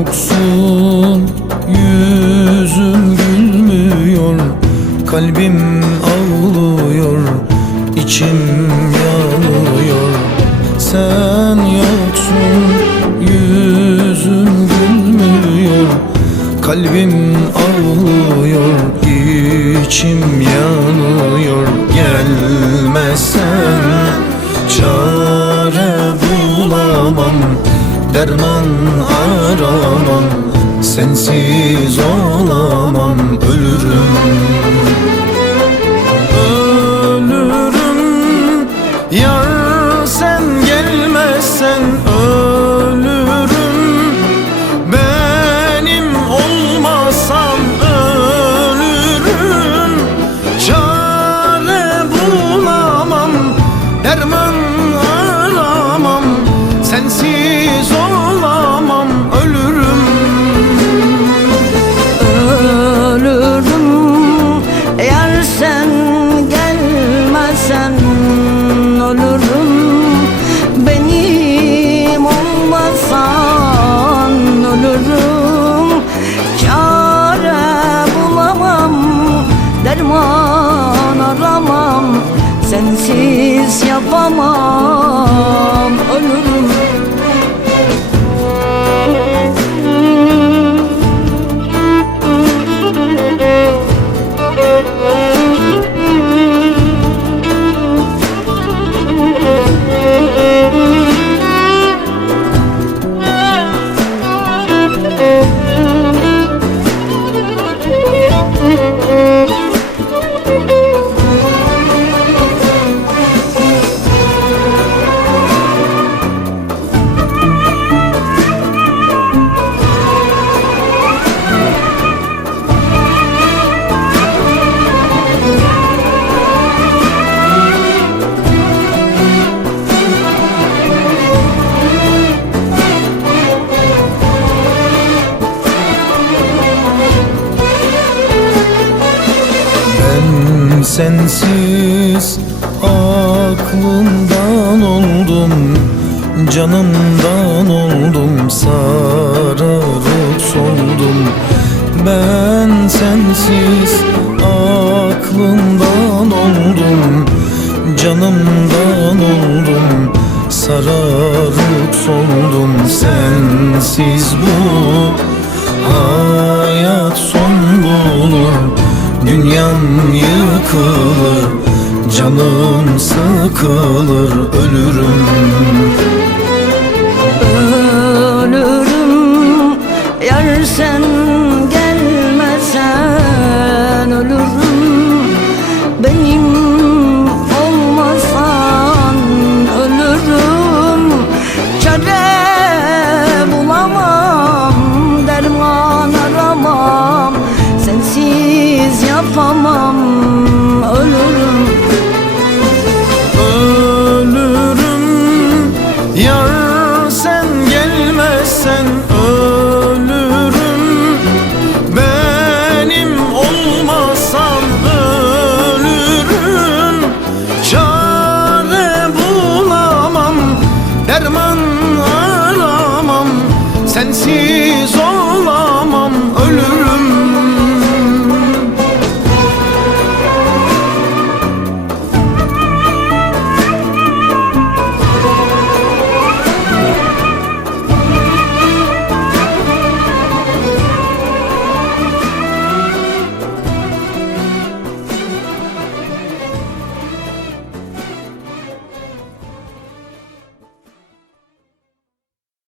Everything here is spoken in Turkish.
yoksun, yüzüm gülmüyor, kalbim ağlıyor, içim yanıyor. Sen yoksun, yüzüm gülmüyor, kalbim ağlıyor, içim yanıyor. Gelmezsen çare bulamam, derman aramam, sensiz olamam, ölürüm. Ölürüm, yar sen gelmezsen ölürüm. Benim olmasam ölürüm. Çare bulamam, derman aramam, sensiz olamam, ölürüm. Ölürüm, eğer sen gelmezsen ölürüm. Benim olmasan ölürüm. Çare bulamam, derman aramam, sensiz yapamam, ölürüm. Sensiz aklımdan oldum, canımdan oldum, sararıp soldum. Ben sensiz aklımdan oldum, canımdan oldum, sararıp soldum. Sensiz bu hayat son bulur, dünyam yıkılır, canım sıkılır, ölürüm. Ölürüm, yar sen gelmezsen ölürüm. Benim olmasan ölürüm. Çare bulamam, derman aramam, sensiz yapamam, ölürüm. Ölürüm, yar sen gelmezsen ölürüm. Benim olmasam ölürüm. Çare bulamam, derman aramam, sensiz olamam, ölürüm.